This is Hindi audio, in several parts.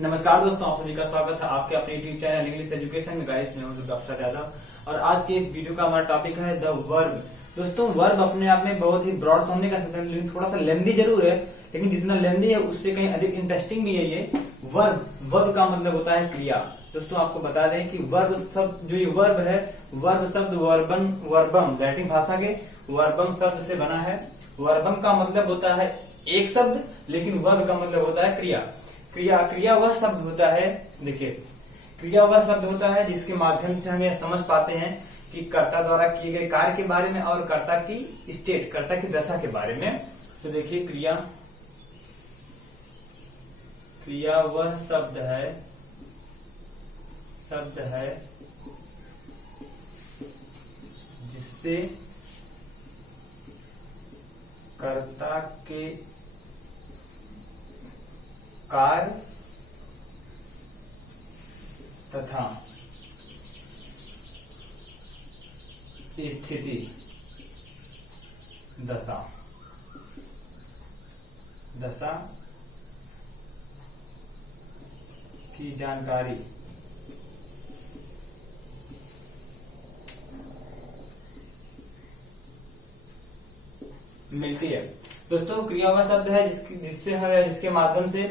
नमस्कार दोस्तों, आप सभी का स्वागत है आपके अपने यूट्यूब चैनल इंग्लिश एजुकेशन में। गाइस, मैं हूं डॉक्टर यादव और आज के इस वीडियो का हमारा टॉपिक है द वर्ब। दोस्तों, वर्ब अपने आप में बहुत ही ब्रॉड होने का सेंटेंस, थोड़ा सा लेंदी जरूर है, लेकिन जितना लेंदी है उससे कहीं अधिक इंटरेस्टिंग भी है ये। वर्ब, वर्ब का मतलब होता है क्रिया। दोस्तों, आपको बता दें कि वर्ब शब्द, जो ये वर्ब है, वर्ब शब्द वर्बम लैटिन भाषा के वर्बम शब्द से बना है। वर्बम का मतलब होता है एक शब्द, लेकिन वर्ब का मतलब होता है क्रिया। क्रिया वह शब्द होता है, देखिए, क्रिया वह शब्द होता है जिसके माध्यम से हम यह समझ पाते हैं कि कर्ता द्वारा किए गए कार्य के बारे में और कर्ता की स्टेट, कर्ता की दशा के बारे में। तो देखिए, क्रिया वह शब्द है जिससे कर्ता के कार्य तथा स्थिति दशा की जानकारी मिलती है। दोस्तों, क्रिया वह शब्द है जिसके माध्यम से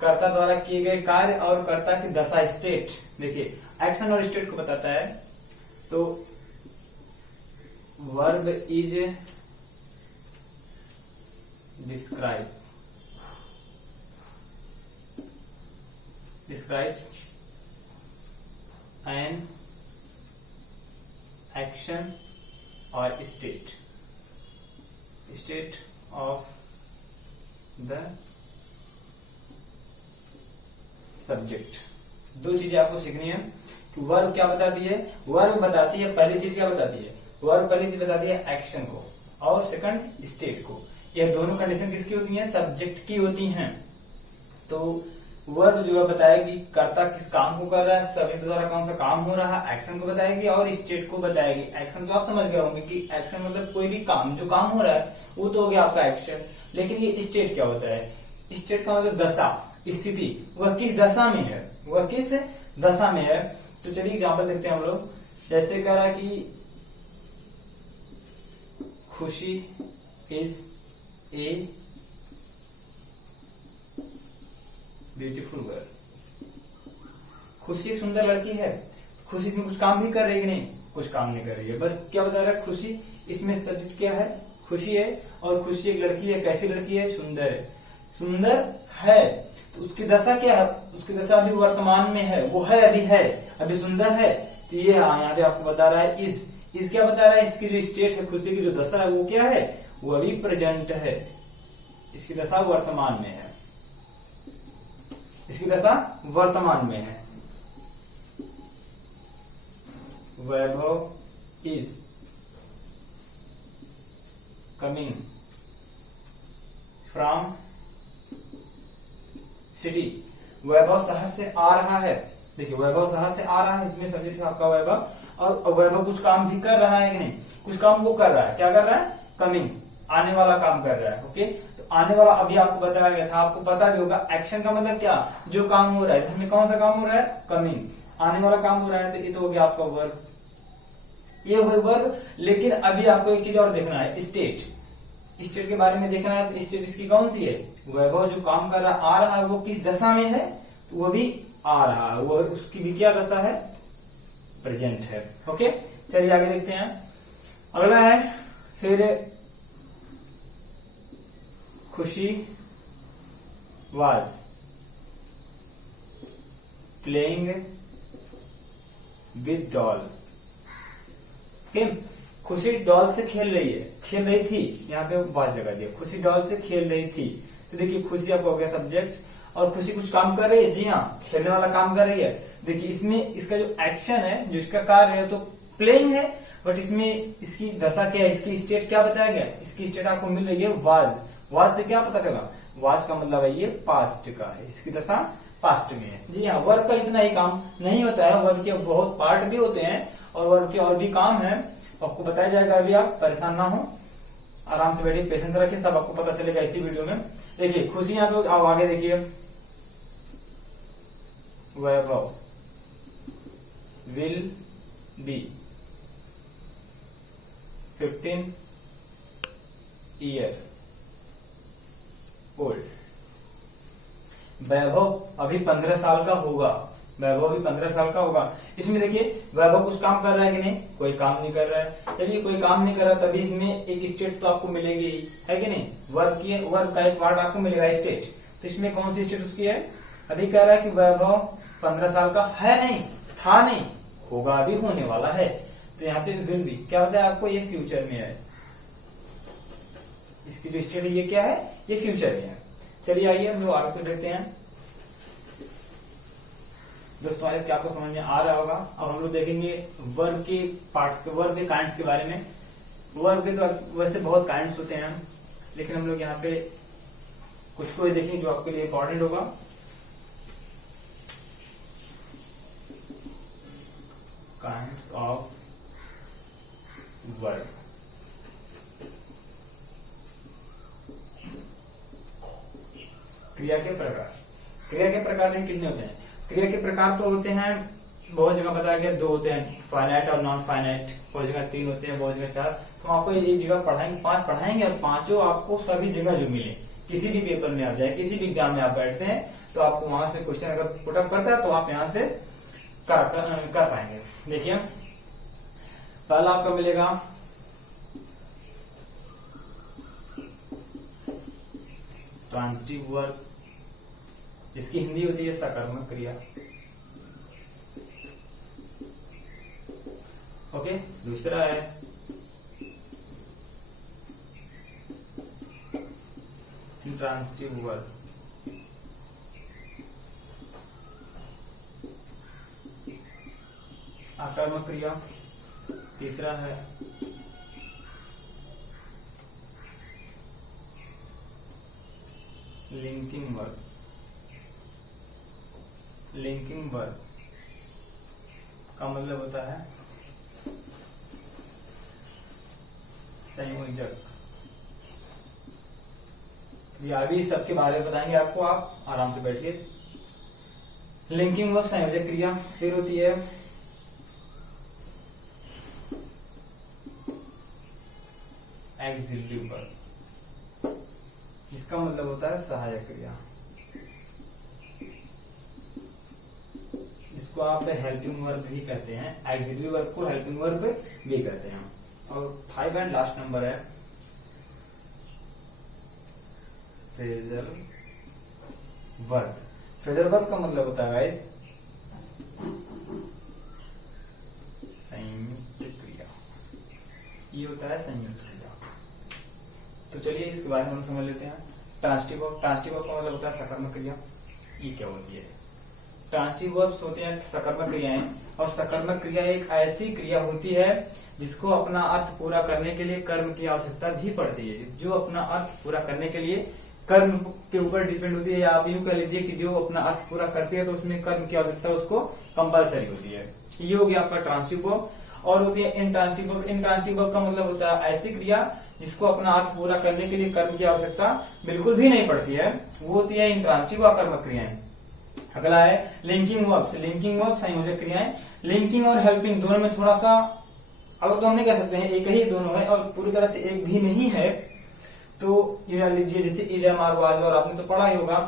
कर्ता द्वारा किए गए कार्य और कर्ता की दशा, स्टेट, देखिए, एक्शन और स्टेट को बताता है। तो verb is describes an action और स्टेट ऑफ द सब्जेक्ट। दो चीजें आपको सीखनी है कि वर्ब क्या बताती है। वर्ब बताती है, पहली चीज क्या बताती है, वर्ब पहली चीज बताती है एक्शन को, और सेकंड स्टेट को। यह दोनों कंडीशन किसकी होती हैं, सब्जेक्ट की होती हैं। तो वर्ब जो है बताएगी कर्ता किस काम को कर रहा है, सभी द्वारा कौन सा काम हो रहा है, एक्शन को बताएगी और स्टेट को बताएगी। एक्शन तो आप समझ गए होंगे कि एक्शन मतलब कोई भी काम, जो काम हो रहा है वो तो हो गया आपका एक्शन। लेकिन ये स्टेट क्या होता है, स्टेट का मतलब दशा, स्थिति, वह किस दशा में है, वह किस दशा में है। तो चलिए एग्जाम्पल देखते हैं हम लोग। जैसे कह रहा है कि खुशी इज ए ब्यूटीफुल गर्ल। खुशी एक सुंदर लड़की है। खुशी इसमें कुछ काम भी कर रही है कि नहीं, कुछ काम नहीं कर रही है, बस क्या बता रहा है, खुशी। इसमें सब्जेक्ट क्या है, खुशी है, और खुशी एक लड़की है। कैसी लड़की है, सुंदर है, सुंदर है। तो उसकी दशा क्या है, उसकी दशा अभी वर्तमान में है, वो है, अभी सुंदर है। तो ये यहाँ पे आपको बता रहा है इस क्या बता रहा है, इसकी जो स्टेट है, खुशी की जो दशा है वो क्या है, वो अभी प्रेजेंट है। इसकी दशा वर्तमान में है, इसकी दशा वर्तमान में है। वैभव इज कमिंग फ्रॉम सिटी। वैभव शहर से आ रहा है। देखिए, वैभव शहर से आ रहा है, इसमें सब्जेक्ट है आपका वैभव, और वैभव कुछ काम भी कर रहा है कि नहीं, कुछ काम वो कर रहा है। क्या कर रहा है, कमिंग, आने वाला काम कर रहा है। ओके, तो आने वाला अभी आपको बताया गया था, आपको पता भी होगा। एक्शन का मतलब क्या, जो काम हो रहा है, इसमें कौन सा काम हो रहा है, कमिंग, आने वाला काम हो रहा है। तो ये तो हो गया आपका वर्ब, ये हुए वर्ब। लेकिन अभी आपको एक चीज और देखना है, स्टेट के बारे में देखना है। तो स्टेट इसकी कौन सी है, वैभव जो काम कर रहा आ रहा है, वो किस दशा में है, तो वो भी आ रहा है, वो उसकी भी क्या दशा है, प्रेजेंट है। ओके, चलिए आगे देखते हैं। अगला है फिर खुशी वाज प्लेइंग विद डॉल। खुशी डॉल से खेल रही थी, यहाँ पे वाज लगा दिया, खुशी डॉल से खेल रही थी। तो देखिए, खुशी आपको हो गया सब्जेक्ट, और खुशी कुछ काम कर रही है, जी हाँ, खेलने वाला काम कर रही है। देखिए, इसमें इसका जो एक्शन है, जो इसका कार्य है, तो प्लेइंग है, बट इसमें इसकी दशा क्या है, इसकी स्टेट क्या बताया गया, इसकी स्टेट आपको मिल रही है वाज से क्या पता चला, वाज का मतलब है ये पास्ट का है, इसकी दशा पास्ट में है। जी हाँ, वर्ब का इतना ही काम नहीं होता है, वर्ब के बहुत पार्ट भी होते हैं और वर्ब के और भी काम है, आपको बताया जाएगा। अभी आप परेशान ना हो, आराम से बैठिए, पेशेंस रखिए, सब आपको पता चलेगा इसी वीडियो में। देखिए खुशी यहाँ पे, आप आगे देखिए, वैभव विल बी 15 ईयर ओल्ड। वैभव अभी 15 साल का होगा, वैभव अभी 15 साल का होगा। इसमें देखिए वैभव कुछ काम कर रहा है कि नहीं, कोई काम नहीं कर रहा है। चलिए कोई काम नहीं कर रहा, तभी इसमें एक स्टेट तो आपको मिलेगी ही, है कि नहीं। वर्ब का एक पार्ट आपको मिलेगा स्टेट। तो इसमें कौन सी स्टेट उसकी है, अभी कह रहा है कि वैभव 15 साल का है नहीं, था नहीं, होगा, अभी होने वाला है। तो यहाँ पे विल बी क्या होता है आपको, ये फ्यूचर में है। इसकी जो स्टेट है ये क्या है, ये फ्यूचर में है। चलिए आइए हम लोग आगे को देखते हैं। दोस्तों आइए क्या आपको समझ में आ रहा होगा। अब हम लोग देखेंगे वर्ब के पार्ट्स के, वर्ब के काइंड्स के बारे में। वर्ब के तो वैसे बहुत काइंड्स होते हैं, लेकिन हम लोग यहाँ पे कुछ को देखेंगे जो आपके लिए इंपॉर्टेंट होगा। Kinds of verb. क्रिया के प्रकार। क्रिया के प्रकार कितने होते हैं, क्रिया के प्रकार तो होते हैं बहुत जगह बताया गया, 2 होते हैं, फाइनाइट और नॉन फाइनाइट। बहुत जगह 3 होते हैं, बहुत जगह 4। तो आपको एक जगह पढ़ाएंगे, 5 पढ़ाएंगे और 5 आपको सभी जगह जो मिले, किसी भी पेपर में आ जाए, किसी भी एग्जाम में आप बैठते हैं तो आपको वहां से क्वेश्चन अगर पुटअप करता है तो आप यहाँ से कर पाएंगे। देखिए पहला आपका मिलेगा ट्रांजिटिव वर्ब, इसकी हिंदी होती है सकर्मक क्रिया। ओके, दूसरा है इंट्रांजिटिव वर्ब, आकर्मक क्रिया। तीसरा है लिंकिंग वर्ब। लिंकिंग वर्ब का मतलब होता है संयोजक। ये अभी सबके बारे में बताएंगे आपको, आप आराम से बैठिए। लिंकिंग वर्ब संयोजक क्रिया। फिर होती है एक्सिलरी वर्ब, इसका मतलब होता है सहायक क्रिया। इसको आप हेल्पिंग वर्ब भी कहते हैं, एक्सिलरी वर्ब को हेल्पिंग वर्ब भी कहते हैं। और 5 एंड लास्ट नंबर है फ्रेजल वर्ब। फ्रेजल वर्ब का मतलब होता है गाइस संयुक्त क्रिया, ये होता है संयुक्त क्रिया। तो चलिए इसके बारे में हम समझ लेते हैं। ट्रांजिटिव वर्ब, ट्रांजिटिव वर्ब का मतलब होता है सकर्मक क्रिया। ये क्या होती है, ट्रांजिटिव वर्ब्स होते हैं सकर्मक क्रियाएं, और सकर्मक क्रिया एक ऐसी क्रिया होती है जिसको अपना अर्थ पूरा करने के लिए कर्म की आवश्यकता भी पड़ती है। जो अपना अर्थ पूरा करने के लिए कर्म के ऊपर डिपेंड होती है, या आप यूं कह लीजिए कि जो अपना अर्थ पूरा करती है तो उसमें कर्म की आवश्यकता उसको कंपलसरी होती है। ये हो गया आपका ट्रांजिटिव वर्ब। और होती है इंट्रांजिटिव वर्ब। इंट्रांजिटिव वर्ब का मतलब होता है ऐसी क्रिया जिसको अपना अर्थ पूरा करने के लिए कर्म की आवश्यकता बिल्कुल भी नहीं पड़ती है, वो होती है इंट्रांजिटिव आकर्मक क्रियाएं। अगला है लिंकिंग वर्ब्स। लिंकिंग वर्ब संयोजक क्रियाएं। लिंकिंग और हेल्पिंग दोनों में थोड़ा सा अलग तो हम नहीं कह सकते हैं, एक ही दोनों है और पूरी तरह से एक भी नहीं है। तो ये लीजिए जैसे इज एम आर वाज, और आपने तो पढ़ा ही होगा।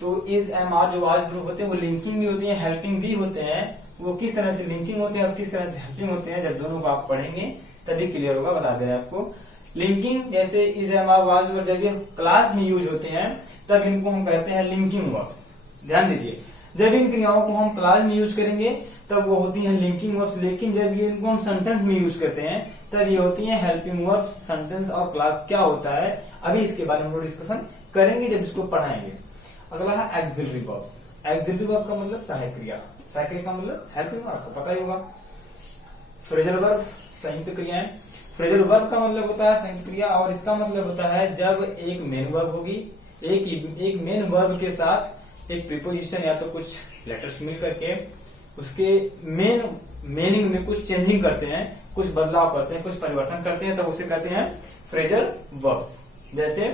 तो इज एम आर जो वाज होते हैं वो लिंकिंग भी होती है, हेल्पिंग भी होते हैं। वो किस तरह से लिंकिंग होते हैं और किस तरह से हेल्पिंग होते हैं, जब दोनों को आप पढ़ेंगे तभी क्लियर होगा, बता दे रहे हैं आपको। लिंकिंग जैसे इज एम आर वाज, और जब ये क्लास में यूज होते हैं तब इनको हम कहते हैं लिंकिंग वर्ब्स। ध्यान दीजिए, जब इन क्रियाओं को हम क्लास में यूज करेंगे तब वो होती हैं लिंकिंग वर्ब्स, लेकिन जब ये इनको हम सेंटेंस में यूज करते हैं तब ये होती हैं हेल्पिंग वर्ब्स। सेंटेंस और क्लास क्या होता है अभी इसके बारे में डिस्कशन करेंगे जब इसको पढ़ाएंगे। अगला है एक्सिलरी वर्ब्स। एक्सिलरी वर्ब का मतलब सहायक क्रिया। सहायक क्रिया का मतलब हेल्पिंग वर्ब, आपको पता ही होगा। फ्रेजल वर्ब संयुक्त क्रियाएं। फ्रेजल वर्ब का मतलब होता है संयुक्त क्रिया, और इसका मतलब होता है जब एक मेन वर्ब होगी, एक मेन वर्ब के साथ एक प्रीपोजिशन या तो कुछ लेटर्स मिल करके उसके मेन मीनिंग में कुछ चेंजिंग करते हैं, कुछ बदलाव करते हैं, कुछ परिवर्तन करते हैं, तब उसे कहते हैं फ्रेजल वर्ब्स। जैसे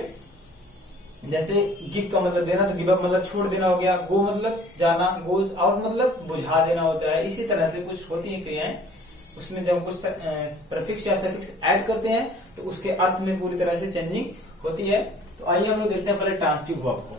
जैसे गिव का मतलब देना, तो गिव अप मतलब छोड़ देना हो गया। गो मतलब जाना, गोज आउट मतलब बुझा देना होता है। इसी तरह से कुछ होती है क्रियाएं, उसमें जब कुछ प्रीफिक्स या सफिक्स ऐड करते हैं तो उसके अर्थ में पूरी तरह से चेंजिंग होती है। तो आइए हम लोग देखते हैं पहले ट्रांसिटिव वर्ब को।